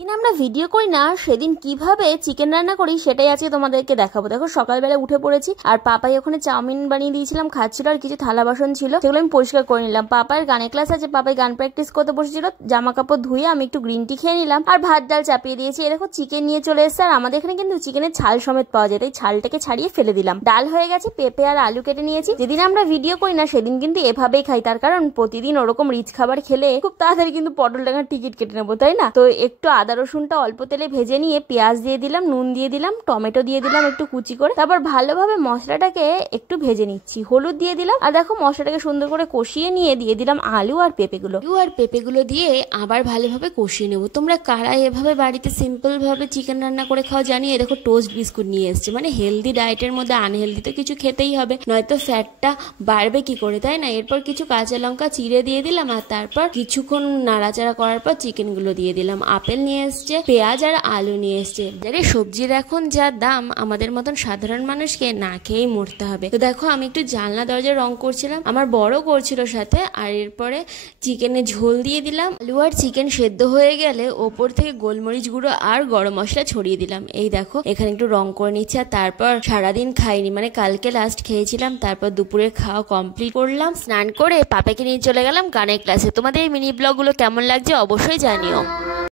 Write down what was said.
আমরা ভিডিও করি না সেদিন কিভাবে চিকেন রান্না করি সেটাই আজকে তোমাদেরকে দেখাবো। দেখো সকালবেলা উঠে পড়েছি আর পাপাই ওখানে চাউমিন বানিয়ে দিয়েছিলাম খাচ্ছিল, আর কিছু থালা বাসন ছিল সেগুলো আমি পরিষ্কার করে নিলাম। পাপার গানের ক্লাস আছে, পাপাই গান প্র্যাকটিস করতে বসেছিল। জামা কাপড় ধুয়ে আমি একটু গ্রিন টি খেয়ে নিলাম আর ভাত ডাল চাপিয়ে দিয়েছি। এরকম চিকেন নিয়ে চলে এসেছে আর আমাদের এখানে কিন্তু চিকেনের ছাল সমেত পাওয়া যায়, তাই ছালটাকে ছাড়িয়ে ফেলে দিলাম। ডাল হয়ে গেছে, পেঁপে আর আলু কেটে নিয়েছি। যেদিন আমরা ভিডিও করি না সেদিন কিন্তু এভাবেই খাই, তার কারণ প্রতিদিন ওরকম রিচ খাবার খেলে খুব তাড়াতাড়ি কিন্তু পটল ডাঙার টিকিট কেটে নেবো, তাই না? তো একটু আদা রসুনটা অল্প তেলে ভেজে নিয়ে পেঁয়াজ দিয়ে দিলাম, নুন দিয়ে দিলাম, টমেটো দিয়ে দিলাম একটু কুচি করে, তারপর ভালোভাবে মশলাটাকে একটু ভেজে নিচ্ছি, হলুদ দিয়ে দিলাম। আর দেখো মশলাটাকে সুন্দর করে কষিয়ে নিয়ে দিয়ে দিলাম আলু আর পেঁপেগুলো দিয়ে আবার ভালোভাবে কষিয়ে নেবো। তোমরা কারা এভাবে বাড়িতে সিম্পল ভাবে চিকেন রান্না করে খাও জানিয়ে দেখো টোস্ট বিস্কুট নিয়ে এসছে, মানে হেলদি ডায়েটের মধ্যে আনহেলদি তো কিছু খেতেই হবে, নয়তো ফ্যাটটা বাড়বে কি করে, তাই না? এরপর কিছু কাঁচা লঙ্কা চিড়ে দিয়ে দিলাম আর তারপর কিছুক্ষণ নাড়াচাড়া করার পর চিকেন গুলো দিয়ে দিলাম। আপেল নিয়ে এসছে, পেঁয়াজ আর আলু নিয়ে এসছে। যারে সবজির এখন যা দাম, আমাদের মতন সাধারণ মানুষকে না খেয়েই মরতে হবে। তো দেখো আমি একটু জানলা দরজা রং করছিলাম, আমার বড় করছিল সাথে। আর এরপরে চিকেনে ঝোল দিয়ে দিলাম। আলু আর চিকেন সেদ্ধ হয়ে গেলে ওপর থেকে গোলমরিচ গুঁড়ো আর গরম মশলা ছড়িয়ে দিলাম। এই দেখো এখানে একটু রং করে নিচ্ছে। আর তারপর সারাদিন খাইনি, মানে কালকে লাস্ট খেয়েছিলাম, তারপর দুপুরের খাওয়া কমপ্লিট করলাম, স্নান করে পাপাকে নিয়ে চলে গেলাম গানের ক্লাসে। তোমাদের এই মিনি ব্লগ গুলো কেমন লাগছে অবশ্যই জানিও।